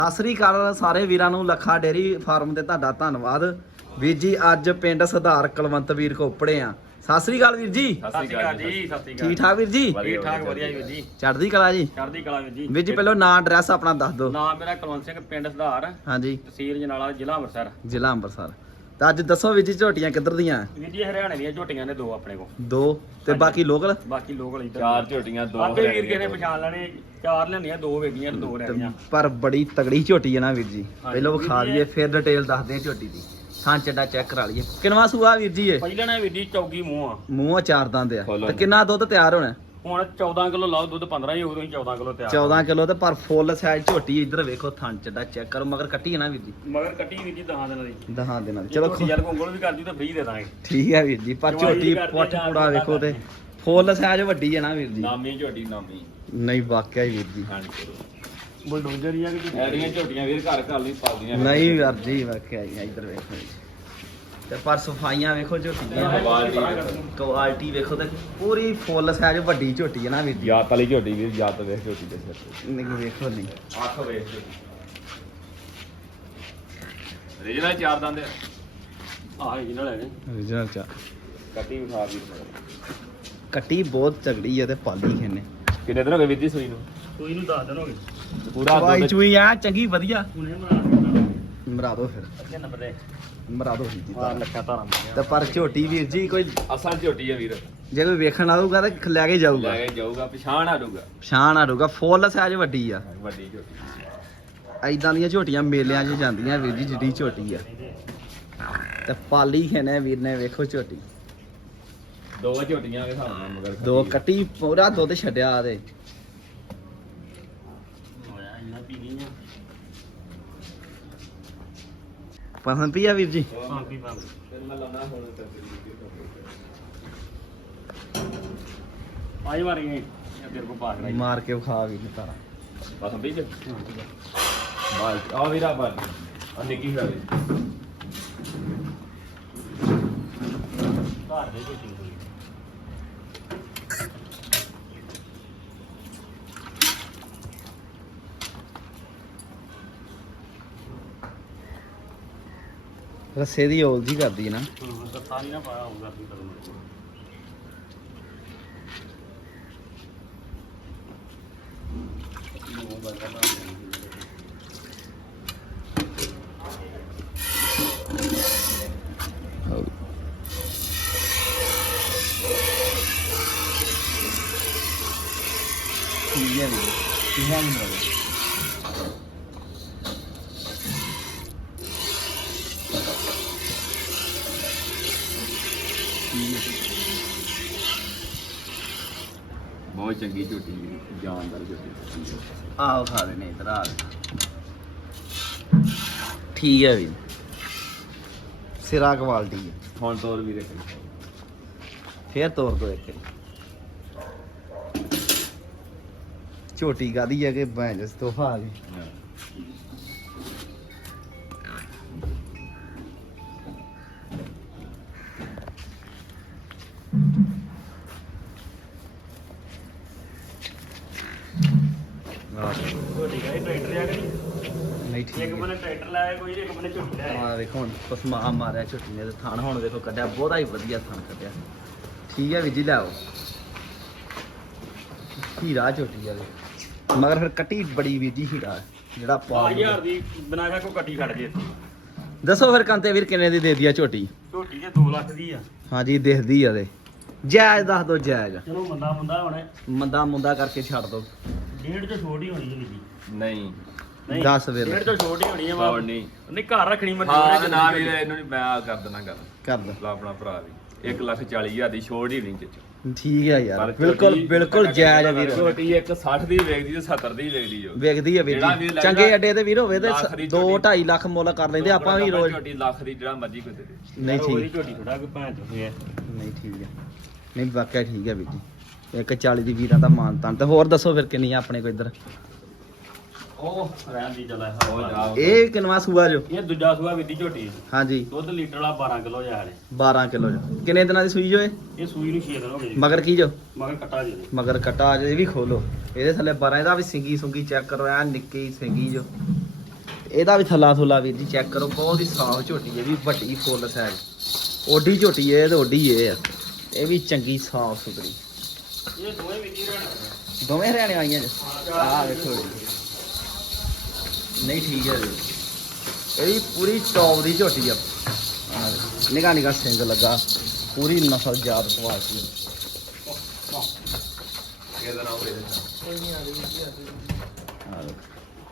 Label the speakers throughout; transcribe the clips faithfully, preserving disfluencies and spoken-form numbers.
Speaker 1: ਸਤਿ ਸ੍ਰੀ ਅਕਾਲ ਸਾਰੇ ਵੀਰਾਂ ਨੂੰ। ਲੱਖਾ ਡੇਰੀ ਫਾਰਮ ਤੇ ਤੁਹਾਡਾ ਧੰਨਵਾਦ ਵੀਰ ਜੀ। ਅੱਜ ਪਿੰਡ ਸੁਧਾਰ ਕੁਲਵੰਤ ਵੀਰ ਕੋਪੜੇ ਆ। ਸਤਿ ਸ੍ਰੀ ਅਕਾਲ ਵੀਰ ਜੀ।
Speaker 2: ਸਤਿ ਸ੍ਰੀ ਅਕਾਲ ਜੀ। ਸਤਿ ਸ੍ਰੀ ਅਕਾਲ।
Speaker 1: ਠੀਕ ਠਾਕ ਵੀਰ ਜੀ?
Speaker 2: ਠੀਕ ਠਾਕ ਵਧੀਆ ਵੀਰ ਜੀ।
Speaker 1: ਚੜ੍ਹਦੀ ਕਲਾ ਜੀ।
Speaker 2: ਚੜ੍ਹਦੀ ਕਲਾ ਵੀਰ ਜੀ।
Speaker 1: ਵੀਰ ਜੀ ਪਹਿਲਾਂ ਨਾਂ ਐਡਰੈਸ ਆਪਣਾ ਦੱਸ ਦਿਓ।
Speaker 2: ਨਾਮ ਮੇਰਾ ਕੁਲਵੰਤ ਸਿੰਘ, ਪਿੰਡ ਸੁਧਾਰ,
Speaker 1: ਹਾਂਜੀ,
Speaker 2: ਤਹਿਸੀਲ ਜਨਾਲਾ, ਜ਼ਿਲ੍ਹਾ ਅੰਮ੍ਰਿਤਸਰ।
Speaker 1: ਜ਼ਿਲ੍ਹਾ ਅੰਮ੍ਰਿਤਸਰ। ਤਾਂ ਅੱਜ ਦੱਸੋ ਵੀਰ ਜੀ ਝੋਟੀਆਂ ਕਿੱਧਰ ਦੀਆਂ?
Speaker 2: ਵੀਰ ਜੀ ਹਰਿਆਣੇ ਦੀਆਂ ਝੋਟੀਆਂ ਨੇ ਦੋ ਆਪਣੇ ਕੋਲ।
Speaker 1: ਦੋ ਤੇ ਬਾਕੀ ਲੋਕਲ?
Speaker 2: ਬਾਕੀ ਲੋਕਲ ਇੱਧਰ
Speaker 3: ਚਾਰ ਝੋਟੀਆਂ ਦੋ
Speaker 2: ਆਪੇ ਵੀਰ ਕਿਸੇ ਨੇ ਪਛਾਣ ਲੈਣੇ। ਚਾਰ ਲੈਣੀਆਂ, ਦੋ ਵੇਗੀਆਂ, ਦੋ ਰਹਿਣੀਆਂ।
Speaker 1: ਪਰ ਬੜੀ ਤਗੜੀ ਝੋਟੀ ਹੈ ਨਾ ਵੀਰ ਜੀ। ਪਹਿਲਾਂ ਵਿਖਾ
Speaker 2: ਵੀਰ ਜੀ,
Speaker 1: ਦਈਏ ਫਿਰ ਡਿਟੇਲ ਦੱਸਦੇ ਆ ਝੋਟੀ ਦੀ। ਥਾਂ ਚੱਡਾ ਚੈੱਕ ਕਰਾ ਲਈਏ। ਕਿੰਨਵਾ ਸੂਆ ਵੀਰ ਜੀ ਇਹ?
Speaker 2: ਪਹਿਲਾਂ ਨਾ ਵੀਰ ਜੀ ਚੌਗੀ ਮੂੰਹ ਆ।
Speaker 1: ਮੂੰਹ ਚਾਰ ਦੰਦ ਆ।
Speaker 3: ਖੋਲੋ।
Speaker 1: ਤੇ ਕਿੰਨਾ ਦੁੱਧ ਤਿਆਰ ਹੋਣਾ?
Speaker 2: ਹੁਣ ਚੌਦਾਂ ਕਿਲੋ ਲਾਓ ਦੁੱਧ, ਪੰਦਰਾਂ ਹੀ ਉਦੋਂ ਹੀ ਚੌਦਾਂ ਕਿਲੋ ਤਿਆਰ।
Speaker 1: ਚੌਦਾਂ ਕਿਲੋ ਤੇ ਪਰ ਫੁੱਲ ਸਾਈਜ਼ ਝੋਟੀ। ਇੱਧਰ ਵੇਖੋ ਥਣ ਚੱਡਾ ਚੈੱਕ ਕਰੋ। ਮਗਰ ਕੱਟੀ ਹੈ ਨਾ ਵੀਰ ਜੀ?
Speaker 2: ਮਗਰ ਕੱਟੀ ਵੀਰ ਜੀ ਦਹਾਂ ਦਿਨਾਂ ਦੀ।
Speaker 1: ਦਹਾਂ ਦਿਨਾਂ ਦੀ।
Speaker 2: ਚਲੋ
Speaker 1: ਚਲੋ
Speaker 2: ਯਾਰ ਕੋਂਗਲ ਵੀ ਕਰ ਜੂ ਤਾਂ ਫ੍ਰੀ ਦੇ ਦਾਂਗੇ।
Speaker 1: ਠੀਕ ਹੈ ਵੀਰ ਜੀ। ਪਰ
Speaker 2: ਚਵਾਈ
Speaker 1: ਝੋਟੀ
Speaker 2: ਕਰਦੇ
Speaker 1: ਪੁੱਠ
Speaker 2: ਜਾਂ
Speaker 1: ਪੁੜਾ ਵੇਖੋ ਤੇ ਫੁੱਲ ਸਾਈਜ਼ ਵੱਡੀ ਹੈ ਨਾ ਵੀਰ ਜੀ?
Speaker 3: ਨਾਮੀ ਝੋਟੀ ਨਾਮੀ।
Speaker 1: ਨਹੀਂ ਵਾਕਿਆ ਹੀ ਵੀਰ ਜੀ।
Speaker 3: ਹਾਂਜੀ
Speaker 2: ਬੁਲਡੋਜ਼ਰ ਹੀ ਆ ਕਿ
Speaker 3: ਐਡੀਆਂ ਝੋਟੀਆਂ ਵੀਰ ਘਰ ਘਰ ਨਹੀਂ ਪਾਲਦੀਆਂ।
Speaker 1: ਨਹੀਂ ਵੀਰ ਜੀ ਵਾਕਿਆ ਹੀ। ਇੱਧਰ ਵੇਖੋ ਜੀ। ਤੇ ਪਰ ਸਫਾਈਆਂ ਵੇਖੋ ਝੋਟੀਆਂ। ਕੁਆਲਿਟੀ ਵੇਖੋ ਤੇ ਪੂਰੀ ਫੁੱਲ ਸਾਈਜ਼ ਵੱਡੀ ਝੋਟੀ ਹੈ ਨਾ ਵੀਰ ਜੀ?
Speaker 3: ਜਾਤ ਵਾਲੀ ਝੋਟੀ ਵੀਰ, ਜਾਤ ਵੇਖ ਝੋਟੀ ਦੇ ਸਿਰ ਤੇ।
Speaker 1: ਨਹੀਂ ਵੇਖੋ ਨਹੀਂ।
Speaker 3: ਅੱਖ ਵੇਖ ਰੀਜਨਲ ਚਾਰ ਦੰਦ ਆ।
Speaker 2: ਆਹ ਇਹਨਾਂ ਲੈ ਨੇ
Speaker 1: origignal ਚਾ
Speaker 3: ਕੱਟੀ ਵਿਖਾ ਵੀਰ।
Speaker 1: ਕੱਟੀ ਬਹੁਤ ਤਗੜੀ ਹੈ ਤੇ ਪਾਲੀ ਖੇਨੇ।
Speaker 3: ਕਿੰਨੇ ਦਿਨ ਹੋ ਗਏ ਵੀਰ ਜੀ ਸੂਈ ਨੂੰ?
Speaker 2: ਕੋਈ ਨੂੰ ਦੱਸ ਦੇਣ ਹੋ ਗਏ।
Speaker 3: ਪੂਰਾ
Speaker 1: ਚਵਾਈ
Speaker 3: ਦੁੱਧ
Speaker 1: ਚੂਈ ਆ ਚੰਗੀ ਵਧੀਆ।
Speaker 2: ਹੁਣੇ ਬਣਾ
Speaker 1: ਮਰਾ ਦੋ ਫਿਰ।
Speaker 2: ਅੱਗੇ ਨੰਬਰ ਦੇ
Speaker 1: ਮਰਾ ਦੋ ਵੀਰ ਜੀ।
Speaker 2: ਆਹ ਲੱਖਾ ਧਾਰਾਂ
Speaker 1: ਤੇ ਪਰ ਝੋਟੀ ਵੀਰ ਜੀ ਕੋਈ
Speaker 3: ਅਸਲ ਝੋਟੀ ਆ ਵੀਰ।
Speaker 1: ਜੇ ਕੋਈ ਵੇਖਣ ਆਊਗਾ ਤਾਂ ਲੈ ਕੇ ਜਾਊਗਾ।
Speaker 3: ਲੈ ਕੇ ਜਾਊਗਾ, ਪਛਾਣ ਆੜੂਗਾ।
Speaker 1: ਪਛਾਣ ਆੜੂਗਾ। ਫੁੱਲ ਸਾਈਜ਼ ਵੱਡੀ ਆ।
Speaker 3: ਵੱਡੀ ਝੋਟੀ।
Speaker 1: ਐਦਾਂ ਦੀਆਂ ਝੋਟੀਆਂ ਮੇਲਿਆਂ 'ਚ ਜਾਂਦੀਆਂ ਵੀਰ ਜੀ ਜਿਹੜੀ ਝੋਟੀ ਆ। ਤੇ ਪਾਲੀ ਖੇਨੇ ਵੀਰ ਨੇ ਵੇਖੋ ਝੋਟੀ।
Speaker 3: ਦੋ ਝੋਟੀਆਂ ਦੇ ਹਿਸਾਬ ਨਾਲ ਮਗਰ
Speaker 1: ਦੋ ਕੱਟੀ ਪੂਰਾ ਦੁੱਧ ਛੱਡਿਆ ਤੇ
Speaker 2: ਹੋਇਆ ਇੰਨਾ ਪੀ ਗਈਆਂ।
Speaker 1: ਪਸੰਦ ਪਈ ਆ ਵੀਰ ਜੀ?
Speaker 2: ਹਾਂ ਪੀ ਪਾ
Speaker 3: ਫਿਰ ਮੈਂ ਲਾਉਣਾ ਹੁਣ
Speaker 2: ਆਈ ਮਾਰ ਗਏ ਤੇਰੇ ਕੋ ਪਾ ਕੇ
Speaker 1: ਮਾਰ ਕੇ ਵਿਖਾ ਵੀਰ ਨੇ ਤਾਰਾ।
Speaker 3: ਬਸ ਬੀਜ
Speaker 2: ਹਾਂ ਠੀਕ ਹੈ।
Speaker 3: ਬਾਲ ਆ ਵੀਰਾ ਬਾਲ ਆ ਨਿੱਕੀ ਖਾ ਲਈ।
Speaker 2: ਘਰ ਦੇ ਝੋਟੀ ਹੋਈ।
Speaker 1: ਰੱਸੇ ਦੀ ਔਲ ਜੀ ਕਰਦੀ ਹੈ ਨਾ।
Speaker 2: ਹਾਂ ਦੱਸਾ ਨਹੀਂ ਨਾ ਪਾਇਆ ਹੋਊਗਾ ਕੀ ਕਰਨ ਨੂੰ।
Speaker 1: ਠੀਕ ਹੈ ਵੀਰ। ਠੀਕ ਹੈ ਵੀਰ।
Speaker 3: ਬਹੁਤ ਚੰਗੀ ਝੋਟੀ ਵੀਰ, ਜਾਨਦਾਰ ਝੋਟੀ।
Speaker 1: ਆਹੋ ਖਾ ਦੇ ਨੇ ਇਧਰ ਆ। ਠੀਕ ਹੈ ਵੀਰ। ਸਿਰਾ ਕੁਆਲਿਟੀ ਹੈ।
Speaker 3: ਹੁਣ ਤੋਰ ਵੀਰੇ
Speaker 1: ਫੇਰ ਤੋੜ ਦੋ ਇੱਕ। ਝੋਟੀ ਕਾਦੀ ਹੈ ਕਿ ਬੈਂਜਸ ਤੋਹਫਾ ਆ ਗਈ।
Speaker 2: ਝੋਟੀ ਦਾ ਟਰੈਕਟਰ ਆ ਕਿ
Speaker 1: ਨਹੀਂ ਠੀਕ
Speaker 2: ਇੱਕ
Speaker 1: ਹੈ।
Speaker 2: ਬੰਨੇ ਟਰੈਕਟਰ ਲਾਇਆ ਕੋਈ, ਇੱਕ ਬੰਨੇ ਝੋਟੀ ਲਾਇਆ।
Speaker 1: ਆ ਵੇਖੋ ਹੁਣ ਪਸਮਾ ਮਾਰਿਆ ਝੋਟੀ ਨੇ ਤੇ ਥਣ ਹੁਣ ਵੇਖੋ ਕੱਢਿਆ। ਬਹੁਤਾ ਹੀ ਵਧੀਆ ਥਣ ਕੱਢਿਆ। ਠੀਕ ਹੈ ਵੀਰ ਜੀ ਲਿਆਓ। ਹੀਰਾ ਝੋਟੀ ਆ ਵੇ। ਮਗਰ ਫਿਰ ਕੱਟੀ ਬੜੀ ਵੀਰ ਜੀ ਹੀਰਾ ਹੈ ਜਿਹੜਾ ਪਾ
Speaker 2: ਪੰਜ ਹਜ਼ਾਰ ਦੀ ਬਣਾ ਕੇ ਕੋਈ ਕੱਟੀ ਛੱਡ ਜੇ।
Speaker 1: ਦੱਸੋ ਫਿਰ ਕੰਤੇ ਵੀਰ ਕਿੰਨੇ ਦੀ ਦੇ ਦਿਆ ਝੋਟੀ?
Speaker 2: ਝੋਟੀ ਦੇ ਦੋ ਲੱਖ ਦੀ ਆ।
Speaker 1: ਹਾਂਜੀ ਦਿਖਦੀ ਆ ਤੇ ਜਾਇਜ਼ ਦੱਸ ਦੋ। ਜਾਇਜ਼
Speaker 2: ਚਲੋ ਮੰਦਾ ਮੁੰਦਾ ਹੋਣਾ
Speaker 1: ਮੰਦਾ ਮੁੰਦਾ ਕਰਕੇ ਛੱਡ ਦੋ।
Speaker 2: ਡੇਢ ਤੋਂ ਛੋਟੀ ਹੋਣੀ ਹੈ ਜੀ।
Speaker 3: ਨਹੀਂ
Speaker 2: ਨਹੀਂ
Speaker 1: ਦਸ ਵੇਲੇ।
Speaker 2: ਡੇਢ ਤੋਂ ਛੋਟੀ ਹੋਣੀ ਹੈ
Speaker 3: ਹੋਰ
Speaker 2: ਬਾਬਾ।
Speaker 3: ਨਹੀਂ।
Speaker 2: ਨਹੀਂ ਘਰ ਰੱਖਣੀ ਮਰਜ਼ੀ
Speaker 3: ਹਾਂ ਨਾ ਵੀਰ ਇਹਨੂੰ ਨਹੀਂ ਮੈਂ ਕਰ ਦੇਣਾ ਗੱਲ।
Speaker 1: ਕਰ ਦੋ।
Speaker 3: ਲਾ ਆਪਣਾ ਭਰਾ ਵੀ ਇੱਕ ਲੱਖ ਚਾਲੀ ਹਜ਼ਾਰ ਦੀ ਛੋੜ ਹੀ ਨਹੀਂ ਚ।
Speaker 1: ਠੀਕ ਹੈ ਯਾਰ।
Speaker 3: ਪਰ
Speaker 1: ਬਿਲਕੁਲ
Speaker 3: ਝੋਟੀ
Speaker 1: ਬਿਲਕੁਲ ਜਾਇਜ਼ ਆ ਵੀਰ।
Speaker 3: ਝੋਟੀ ਇੱਕ ਸੱਠ ਦੀ ਵੇਚਦੀ ਤੇ ਸੱਤਰ ਦੀ ਵੇਚਦੀ ਜੋ।
Speaker 1: ਵੇਖਦੀ ਆ ਵੀਰ
Speaker 3: ਜਿਹੜਾ
Speaker 1: ਜੀ।
Speaker 3: ਵੀਰ ਲੈਂਦਾ
Speaker 1: ਚੰਗੇ ਅੱਡੇ ਤੇ ਵੀਰ ਹੋਵੇ ਤੇ
Speaker 3: ਲੱਖ ਦੀ
Speaker 1: ਦੋ
Speaker 3: ਝੋਟੀ।
Speaker 1: ਢਾਈ ਲੱਖ ਮੁੱਲ ਕਰ ਲੈਂਦੇ ਆਪਾਂ ਵੀ ਰੋਜ਼।
Speaker 3: ਝੋਟੀ ਲੱਖ ਦੀ ਜਿਹੜਾ ਮਰਜ਼ੀ ਕੋਈ ਦੇ ਦੇ।
Speaker 1: ਨਹੀਂ
Speaker 2: ਉਹਦੀ
Speaker 1: ਠੀਕ।
Speaker 2: ਝੋਟੀ ਥੋੜਾ ਕੋਈ ਭੈਣ ਚੋਂ ਹੈ।
Speaker 1: ਨਹੀਂ ਠੀਕ ਹੈ। ਨਹੀਂ ਵਾਕਿਆ ਠੀਕ ਹੈ ਵੀਰ ਜੀ। ਇੱਕ ਚਾਲੀ ਦੀ ਵੀਰਾਂ ਦਾ ਮਾਨ ਤਾਨ। ਤੇ ਹੋਰ ਦੱਸੋ ਫਿਰ ਕਿੰਨੀ ਆ ਆਪਣੇ ਕੋ ਇੱਧਰ?
Speaker 2: ਉਹ ਰਹਿਣ ਦੀ ਚਲਾ
Speaker 3: ਉਹ ਜਾ
Speaker 1: ਇਹ ਕਿੰਨਵਾ ਸੂਆ ਜੋ?
Speaker 2: ਇਹ ਦੂਜਾ ਸੂਆ ਵਿੱਦੀ ਝੋਟੀ
Speaker 1: ਹਾਂਜੀ
Speaker 2: ਦੁੱਧ ਲੀਟਰ ਵਾਲਾ ਬਾਰਾਂ ਕਿਲੋ ਜਾ ਰਹੇ।
Speaker 1: ਬਾਰਾਂ ਕਿਲੋ ਜੋ। ਕਿੰਨੇ ਦਿਨਾਂ ਦੀ ਸੂਈ ਜੋ ਇਹ?
Speaker 2: ਇਹ ਸੂਈ ਨੂੰ ਛੇ ਦਿਨ ਹੋ ਗਏ ਜੀ।
Speaker 1: ਮਗਰ ਕੀ ਜੋ?
Speaker 2: ਮਗਰ ਕੱਟਾ ਜੀ
Speaker 1: ਮਗਰ ਕਟਾ ਜੇ ਵੀ ਖੋਲੋ। ਇਹਦੇ ਥੱਲੇ ਬਾਰਾਂ। ਇਹਦਾ ਵੀ ਸਿੰਗੀ ਸੁੰਗੀ ਚੈੱਕ ਕਰੋ। ਐ ਨਿੱਕੀ ਸਿੰਗੀ ਜੋ ਇਹਦਾ ਵੀ ਥੱਲਾ ਥੁੱਲਾ ਵੀਰ ਜੀ ਚੈੱਕ ਕਰੋ, ਬਹੁਤ ਹੀ ਸਾਫ ਝੋਟੀ ਹੈ ਵੀ, ਵੱਡੀ ਫੁੱਲ ਸਾਈਜ਼, ਓਡੀ ਝੋਟੀ ਹੈ ਤੇ ਓਡੀ ਇਹ ਆ, ਇਹ ਵੀ ਚੰਗੀ ਸਾਫ ਸੁਥਰੀ।
Speaker 2: ਇਹ ਦੋਵੇਂ ਵਿੱਚ ਹੀ ਰਹਿਣਾ।
Speaker 1: ਦੋਵੇਂ ਹਰਿਆਣੇ ਆਈਆਂ ਜੀ, ਆਹ ਵੇਖੋ ਜੀ। ਨਹੀਂ ਠੀਕ ਹੈ ਜੀ, ਇਹ ਵੀ ਪੂਰੀ ਟੌਪ ਦੀ ਝੋਟੀ ਆ। ਨਿਗਾਹ ਨਿਗਾਹ ਸਿੰਘ ਲੱਗਾ, ਪੂਰੀ ਨਸਲ ਜਾਤ ਕੁਆਲਟੀ।
Speaker 3: ਇਹਦਾ ਨਾਮ ਦੇ
Speaker 1: ਆਹ ਵੇਖੋ।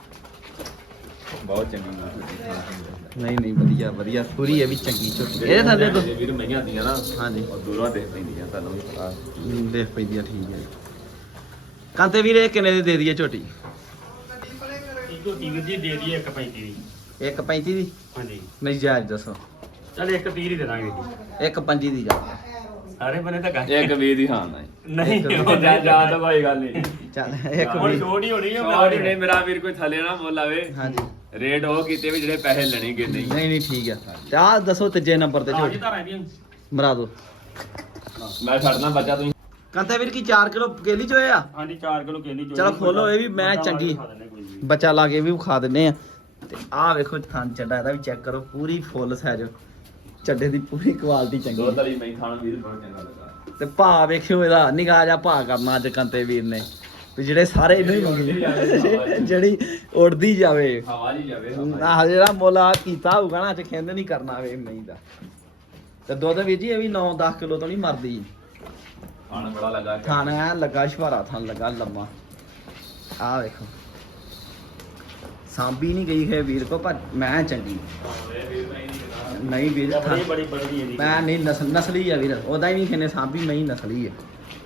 Speaker 3: ਬਹੁਤ ਚੰਗੀ ਝੋਟੀ।
Speaker 1: ਨਹੀਂ ਨਹੀਂ ਵਧੀਆ ਵਧੀਆ, ਪੂਰੀ ਇਹ ਵੀ ਚੰਗੀ ਝੋਟੀ। ਇਹਦੇ ਥੱਲੇ ਤੋਂ
Speaker 3: ਵੀਰ ਮਈਆਂ ਦੀਆਂ ਨਾ,
Speaker 1: ਹਾਂਜੀ
Speaker 3: ਉਹ ਦੂਰੋਂ ਦੇਖ ਪੈਂਦੀਆਂ, ਤੁਹਾਨੂੰ ਵੀ ਪਤਾ।
Speaker 1: ਦੇਖ ਪੈਂਦੀ ਆ, ਠੀਕ ਹੈ। ਕਾਂਤੇ ਵੀਰੇ ਕਿੰਨੇ ਦੀ ਦੇ ਦਈਏ ਝੋਟੀ?
Speaker 2: ਇਹ ਝੋਟੀ ਵੀਰ ਜੀ ਦੇ ਦਈਏ ਇੱਕ ਪੈਂਤੀ ਦੀ।
Speaker 1: ਇੱਕ ਪੈਂਤੀ ਦੀ?
Speaker 2: ਹਾਂਜੀ
Speaker 1: ਨਹੀਂ ਜਾਇਜ਼ ਦੱਸੋ।
Speaker 2: ਚੱਲ ਇੱਕ ਤੀਹ ਹੀ ਦੇ ਦਾਂਗੇ ਜੀ।
Speaker 1: ਇੱਕ ਪੰਜੀ ਦੀ ਜਾ।
Speaker 2: ਸਾਰੇ ਬੰਨੇ ਤਾਂ ਗੱਲ
Speaker 3: ਇੱਕ ਵੀਹ ਦੀ ਹਾਂ ਨਹੀਂ
Speaker 2: ਨਹੀਂ
Speaker 1: ਇੱਕ
Speaker 2: ਉਹ
Speaker 3: ਜਾ ਜਾ ਤਾਂ ਕੋਈ ਗੱਲ ਨਹੀਂ।
Speaker 1: ਚੱਲ ਇੱਕ
Speaker 2: ਹੁਣ
Speaker 1: ਵੀਹ।
Speaker 2: ਛੋਟੀ ਹੋਣੀ ਹੈ
Speaker 3: ਸੌਰੀ ਨੇ ਮੇਰਾ ਵੀਰ ਕੋਈ ਥੱਲੇ ਨਾ ਮੁੱਲ ਆਵੇ,
Speaker 1: ਹਾਂਜੀ
Speaker 3: ਰੇਟ ਉਹ ਕੀਤੇ ਵੀ ਜਿਹੜੇ ਪੈਸੇ ਲੈਣੇ ਗੇ ਨਹੀਂ।
Speaker 1: ਨਹੀਂ ਨਹੀਂ ਠੀਕ ਆ। ਤੇ ਆਹ ਦੱਸੋ ਤੀਜੇ ਨੰਬਰ ਤੇ
Speaker 2: ਜੀ
Speaker 1: ਝੋਟੀ
Speaker 2: ਤਾਂ ਰਹਿੰਦੀ
Speaker 1: ਮਰਾ ਦੋ।
Speaker 3: ਮੈਂ ਛੱਡਣਾ ਬੱਚਾ ਤੁਸੀਂ।
Speaker 1: ਕਾਂਤੇ ਵੀਰ ਕੀ ਚਾਰ ਕਿਲੋ ਕੇਲੀ ਚ ਹੋਏ ਆ?
Speaker 2: ਹਾਂਜੀ ਚਾਰ ਕਿਲੋ ਕੇਲੀ ਚੋਈ।
Speaker 1: ਚਲੋ ਖੋਲੋ, ਇਹ ਵੀ ਮੈਂ ਚੰਗੀ ਬੱਚਾ ਲਾ ਕੇ ਵੀ ਵਿਖਾ ਦਿੰਨੇ ਆ। ਤੇ ਆਹ ਵੇਖੋ ਥਣ ਚੱਡਾ, ਇਹਦਾ ਵੀ ਚੈੱਕ ਕਰੋ, ਪੂਰੀ ਫੁੱਲ ਸਾਈਜ਼, ਚੱਡੇ ਦੀ ਪੂਰੀ ਕੁਆਲਿਟੀ ਚੰਗੀ।
Speaker 3: ਦੋ ਤਲੀ ਮੈਂ ਖਾਣ ਵੀਰ ਬਹੁਤ ਚੰਗਾ ਲੱਗਾ।
Speaker 1: ਤੇ ਭਾ ਵੇਖਿਓ ਇਹਦਾ, ਨਿਗਾਹ ਜਾ ਭਾ ਕਰਨਾ ਅੱਜ ਕੰਤੇ ਵੀਰ ਨੇ, ਵੀ ਜਿਹੜੇ ਸਾਰੇ ਇਹਨੂੰ ਹੀ ਮੰਗੇ, ਜਿਹੜੀ ਉੜਦੀ ਜਾਵੇ।
Speaker 3: ਹਵਾ ਜੀ ਜਾਵੇ
Speaker 1: ਆਹ ਜਿਹੜਾ ਮੁੱਲ ਆ ਕੀਤਾ ਹੋਊਗਾ ਨਾ, ਅੱਜ ਖਿੰਦ ਨਹੀਂ ਕਰਨਾ ਵੇ ਨਹੀਂ ਦਾ। ਤੇ ਦੁੱਧ ਵੀਰ ਜੀ ਇਹ ਵੀ ਨੌ ਦਸ ਕਿਲੋ ਤੋਂ ਨਹੀਂ ਮਰਦੀ।
Speaker 3: ਖਾਣ ਬੜਾ ਲੱਗਾ।
Speaker 1: ਥਣ ਐ ਲੱਗਾ, ਸ਼ਵਾਰਾ ਥਣ ਲੱਗਾ ਲੰਮਾ। ਆਹ ਵੇਖੋ ਸਾਂਭੀ ਨਹੀਂ ਗਈ ਹੈ ਵੀਰ ਕੋ, ਪਰ ਮੈਂ ਚੰਗੀ ਨਹੀਂ ਵੀਰ।
Speaker 2: ਬੜੀ
Speaker 1: ਥਣ-
Speaker 2: ਬੜੀ ਬੜੀ ਇਹਦੀ
Speaker 1: ਮੈਂ ਨਹੀਂ ਨਸਲ ਨਸਲੀ ਆ ਵੀਰ, ਉਹਦਾ ਹੀ ਨਹੀਂ ਕਿਨੇ ਸਾਂਭੀ, ਮੈਂ ਹੀ ਨਸਲੀ ਹੈ।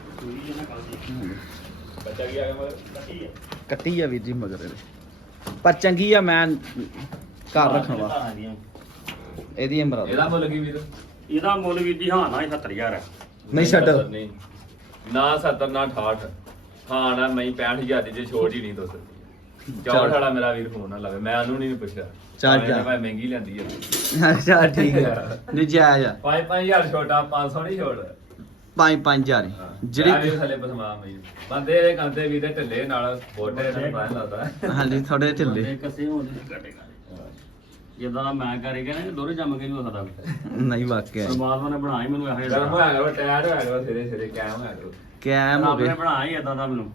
Speaker 3: ਬੱਚਾ ਕੀ ਆ ਗਿਆ ਮਗਰ?
Speaker 2: ਕੱਟੀ ਹੈ
Speaker 1: ਕੱਟੀ ਆ ਵੀਰ ਜੀ ਮਗਰ ਇਹਦੇ, ਪਰ ਚੰਗੀ ਆ, ਮੈਂ ਘਰ ਰੱਖਣ ਵਾ। ਇਹਦੀ ਉਮਰ
Speaker 3: ਇਹਦਾ ਮੁੱਲ ਕੀ ਵੀਰ?
Speaker 2: ਇਹਦਾ ਮੁੱਲ ਵੀਰ ਜੀ ਹਾਂ ਨਾ ਸੱਤਰ ਹਜ਼ਾਰ ਹੈ।
Speaker 1: ਨਹੀਂ ਛੱਡ।
Speaker 3: ਨਹੀਂ ਨਾ ਸੱਤਰ ਨਾ ਅਠਾਹਠ। ਹਾਂ ਨਾ ਮੈਂ ਪੈਂਹਠ ਹਜ਼ਾਰ ਦੀ ਜੇ ਛੋੜ ਹੀ ਨਹੀਂ ਦੋ ਸਕਦੀ। ਚੌਂਹਠ ਵਾਲਾ ਮੇਰਾ ਵੀਰ ਫੋਨ ਨਾ ਲਾਵੇ, ਮੈਂ ਉਹਨੂੰ ਨਹੀਂ ਪੁੱਛਿਆ।
Speaker 1: ਚੱਲ
Speaker 3: ਭਾਵੇਂ
Speaker 1: ਚੱਲ।
Speaker 3: ਮੈਂ ਮਹਿੰਗੀ ਲੈਂਦੀ ਆ।
Speaker 1: ਅੱਛਾ ਠੀਕ ਹੈ, ਨਹੀਂ ਜਾਇਜ਼ ਆ।
Speaker 3: ਪੰਜ ਪੰਜ ਹਜ਼ਾਰ ਛੋਟਾ, ਪੰਜ ਸੌ ਨਹੀਂ ਛੋੜ।
Speaker 1: ਪੰਜ ਪੰਜ ਹਜ਼ਾਰ
Speaker 3: ਜਿਹੜੀ
Speaker 1: ਜਿਹੜੀ
Speaker 3: ਥੱਲੇ ਬਸਮਾ ਮਈ ਬੰਦੇ ਇਹਦੇ ਕੰਦੇ ਵੀ ਦੇ ਢਿੱਲੇ ਨਾਲ ਬੋਟੇ ਨਾਲ ਪਾਣ ਲਾਦਾ।
Speaker 1: ਹਾਂਜੀ ਥੋੜੇ ਢਿੱਲੇ।
Speaker 2: ਬੰਦੇ ਕੱਸੇ ਹੋਣੇ ਕੱਟੇਗਾ ਜਿੱਦਾਂ ਦਾ ਮੈਂ ਕਰੇਗਾ ਨਾ, ਦੋਰੇ ਜੰਮ ਕੇ ਨਹੀਂ ਹੋ ਸਕਦਾ।
Speaker 1: ਨਹੀਂ ਵਾਕਿਆ
Speaker 2: ਪਰਮਾਤਮਾ ਨੇ ਬਣਾਇਆ ਹੀ ਮੈਨੂੰ ਇਹੋ ਜਿਹਾ।
Speaker 3: ਗਰਮ ਹੋਇਆ ਕਰੋ, ਟਾਇਰ ਹੋਇਆ ਕਰੋ, ਸਿਰੇ ਸਿਰੇ ਕਾਇਮ ਹੋਇਆ ਕਰੋ।
Speaker 1: ਕੈਮ ਹੋ
Speaker 2: ਰੱਬ ਨੇ
Speaker 1: ਗਏ।
Speaker 2: ਬਣਾਇਆ ਹੀ ਏਦਾਂ ਦਾ ਮੈਨੂੰ।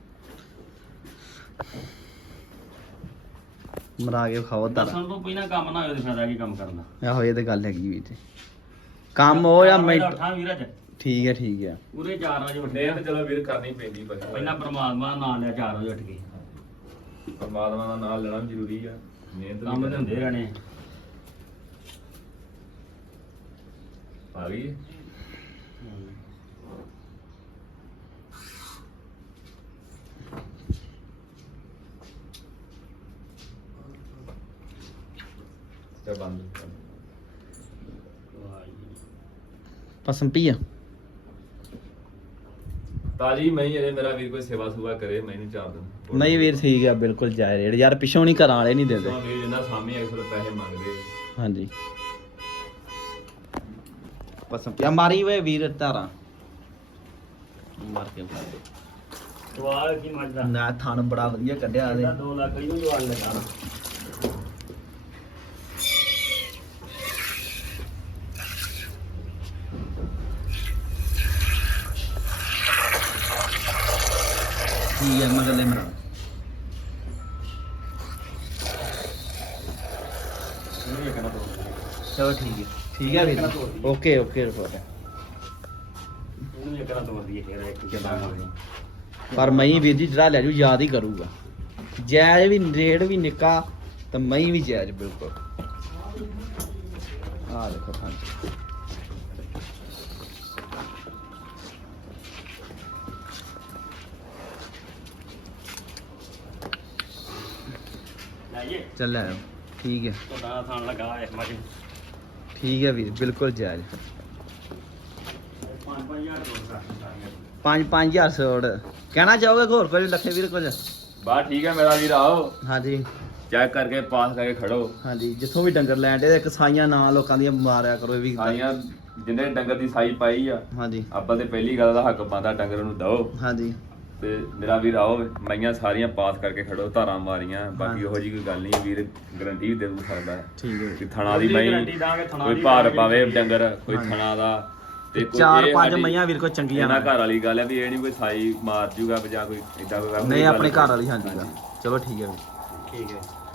Speaker 1: ਮਰਾ ਕੇ ਖਾਓ ਤਾਂ
Speaker 2: ਦੱਸਣ ਤੋਂ ਪਹਿਲਾਂ ਕੰਮ ਨਾ ਹੋਏ ਤੇ ਫਾਇਦਾ ਕੀ ਕੰਮ ਕਰਨ ਦਾ।
Speaker 1: ਆਹੋ ਇਹ ਤੇ ਗੱਲ ਹੈਗੀ ਵੀਰ ਜੀ, ਕੰਮ ਹੋ ਜਾਂ ਮੈਂ
Speaker 2: ਉੱਠਾਂ ਵੀਰ ਅੱਜ
Speaker 1: ਠੀਕ ਹੈ ਠੀਕ ਹੈ।
Speaker 2: ਪੂਰੇ ਚਾਰ ਵਜੇ ਉੱਠੇ
Speaker 3: ਮਿਹਨਤ ਚਲੋ ਵੀਰ ਕਰਨੀ ਪੈਂਦੀ ਬਸ।
Speaker 2: ਪਹਿਲਾਂ ਪਰਮਾਤਮਾ ਦਾ ਨਾਮ ਲਿਆ, ਚਾਰ ਵਜੇ ਉੱਠ ਕੇ
Speaker 3: ਪਰਮਾਤਮਾ ਦਾ ਨਾਮ ਲੈਣਾ ਵੀ ਜ਼ਰੂਰੀ ਆ। ਮਿਹਨਤ
Speaker 2: ਕੰਮ ਤੇ ਹੁੰਦੇ ਰਹਿਣੇ।
Speaker 3: ਆ ਗਈ ਤੇ ਬੰਦ
Speaker 1: ਪਸੰਦ ਪੀ ਆ
Speaker 3: ਤਾਜੀ ਮੈਂ ਇਹਦੇ ਮੇਰਾ ਵੀਰ ਕੋਈ ਸੇਵਾ ਸੁਵਾ ਕਰੇ ਮੈਨੂੰ ਚਾਰ ਦਿਨ।
Speaker 1: ਨਹੀਂ ਵੀਰ ਠੀਕ ਆ, ਬਿਲਕੁਲ ਜਾਇਜ਼ ਰੇਟ ਯਾਰ, ਪਿੱਛੋਂ ਨਹੀਂ ਘਰਾਂ ਵਾਲੇ ਨਹੀਂ ਦਿੰਦੇ।
Speaker 3: ਤਾਂ ਵੀਰ ਜਿੰਨਾ ਸਾਹਮਣੇ ਅਕਸਰ ਪੈਸੇ ਮੰਗਦੇ।
Speaker 1: ਹਾਂਜੀ ਪਸੰਦ ਪਿਆ ਮਾਰੀ ਵੇ ਵੀਰ ਧਾਰਾਂ ਮਾਰ ਕੇ
Speaker 2: ਜਵਾਲ ਕੀ ਮੱਝਦਾ
Speaker 1: ਨਾ ਥਣ ਬੜਾ ਵਧੀਆ ਕੱਢਿਆ ਇਹਦੇ।
Speaker 2: ਦੋ ਲੱਖ ਹੀ ਨੂੰ ਜਵਾਲ ਲਗਾ।
Speaker 1: ਠੀਕ ਹੈ ਮਗਲੇ ਮਰਾ ਚਲੋ ਠੀਕ ਹੈ ਠੀਕ ਹੈ ਵੀਰ ਓਕੇ ਓਕੇ ਰਿਪੋਰਟ ਹੈ।
Speaker 2: ਇਹਨੂੰ ਇੱਕ ਨਾ ਤੋੜ ਦਈਏ ਫੇਰ ਇੱਕ ਜਦਾਂ ਹੋ ਗਿਆ।
Speaker 1: ਪਰ ਮਈ ਵੀਰ ਜੀ ਜਿਹੜਾ ਲੈ ਜੂ ਯਾਦ ਹੀ ਕਰੂਗਾ। ਜਾਇਜ਼ ਵੀ ਰੇਟ ਵੀ ਨਿੱਕਾ ਤੇ ਮਈ ਵੀ ਜਾਇਜ਼ ਬਿਲਕੁਲ। ਆਹ ਦੇਖੋ ਥਾਂ
Speaker 2: ਲਾਈਏ
Speaker 1: ਚੱਲ ਲੈ ਆਓ। ਠੀਕ ਹੈ
Speaker 2: ਤੁਹਾਡਾ ਥਾਂ ਲਗਾ ਇਸ ਮੱਝ
Speaker 1: ਠੀਕ ਹੈ ਵੀਰ ਬਿਲਕੁਲ ਜਾਇਜ਼।
Speaker 2: ਪੰਜ ਪੰਜ ਹਜ਼ਾਰ ਦੋ ਕਰ
Speaker 1: ਪੰਜ ਪੰਜ ਹਜ਼ਾਰ ਸੋੜ ਕਹਿਣਾ ਚਾਹੋਗੇ ਹੋਰ ਕੁਝ ਲੱਖੇ ਵੀਰ ਕੁਝ?
Speaker 3: ਬਾ ਠੀਕ ਹੈ ਮੇਰਾ ਵੀਰ ਆਓ
Speaker 1: ਹਾਂਜੀ
Speaker 3: ਚੈੱਕ ਕਰਕੇ ਪਾਸ ਕਰਕੇ ਖੜੋ।
Speaker 1: ਹਾਂਜੀ ਜਿੱਥੋਂ ਵੀ ਡੰਗਰ ਲੈਣ ਦੇ ਇੱਕ ਸਾਈਆਂ ਨਾਂ ਲੋਕਾਂ ਦੀਆਂ ਮਾਰਿਆ ਕਰੋ ਇਹ ਵੀ।
Speaker 3: ਸਾਈਆਂ ਜਿੰਨੇ ਡੰਗਰ ਦੀ ਸਾਈ ਪਾਈ ਆ
Speaker 1: ਹਾਂਜੀ
Speaker 3: ਆਪਾਂ ਤੇ ਪਹਿਲੀ ਗੱਲ ਦਾ ਹੱਕ ਪਾਉਂਦਾ ਡੰਗਰ ਨੂੰ ਦਓ।
Speaker 1: ਹਾਂਜੀ
Speaker 3: ਤੇ ਮੇਰਾ ਵੀਰ ਆਓ ਮਈਆਂ ਸਾਰੀਆਂ ਪਾਸ ਕਰਕੇ ਖੜੋ ਧਾਰਾਂ ਮਾਰੀਆਂ ਬਾਕੀ ਉਹੋ ਜੀ ਕੋਈ ਗੱਲ ਨਹੀਂ ਵੀਰ ਗਰੰਟੀ ਵੀ ਦੇ ਦੂ ਸਕਦਾ ਹੈ
Speaker 1: ਠੀਕ ਹੈ
Speaker 3: ਕਿ ਥਣਾ ਦੀ ਮਈ
Speaker 2: ਗਾਰੰਟੀ ਦਾਂਗੇ, ਥਣਾ
Speaker 3: ਕੋਈ
Speaker 2: ਦੀ
Speaker 3: ਭਾਰ
Speaker 2: ਗਾਰੰਟੀ
Speaker 3: ਪਾਵੇ
Speaker 2: ਵੀ
Speaker 3: ਡੰਗਰ ਕੋਈ
Speaker 1: ਹਾਂਜੀ।
Speaker 3: ਥਣਾ ਦਾ ਤੇ ਕੋਈ
Speaker 1: ਚਾਰ
Speaker 3: ਇਹ
Speaker 1: ਪੰਜ
Speaker 3: ਸਾਡੀ-
Speaker 1: ਮਈਆਂ ਵੀਰ ਕੋ ਚੰਗੀਆਂ
Speaker 3: ਇਹਨਾਂ
Speaker 1: ਨੇ।
Speaker 3: ਘਰ ਵਾਲੀ ਗੱਲ ਹੈ ਵੀ ਇਹ ਨਹੀਂ ਕੋਈ ਸਾਈ ਮਾਰ ਜੂਗਾ ਜਾਂ ਕੋਈ ਇਦਾਂ ਕੋਈ ਗੱਲ
Speaker 1: ਨਹੀਂ
Speaker 3: ਗੱਲ
Speaker 1: ਆਪਣੇ ਘਰ ਵਾਲੀ
Speaker 3: ਹਾਂਜੀ।
Speaker 1: ਹਾਂਜੀ ਚਲੋ ਠੀਕ ਹੈ ਵੀਰ
Speaker 2: ਠੀਕ ਹੈ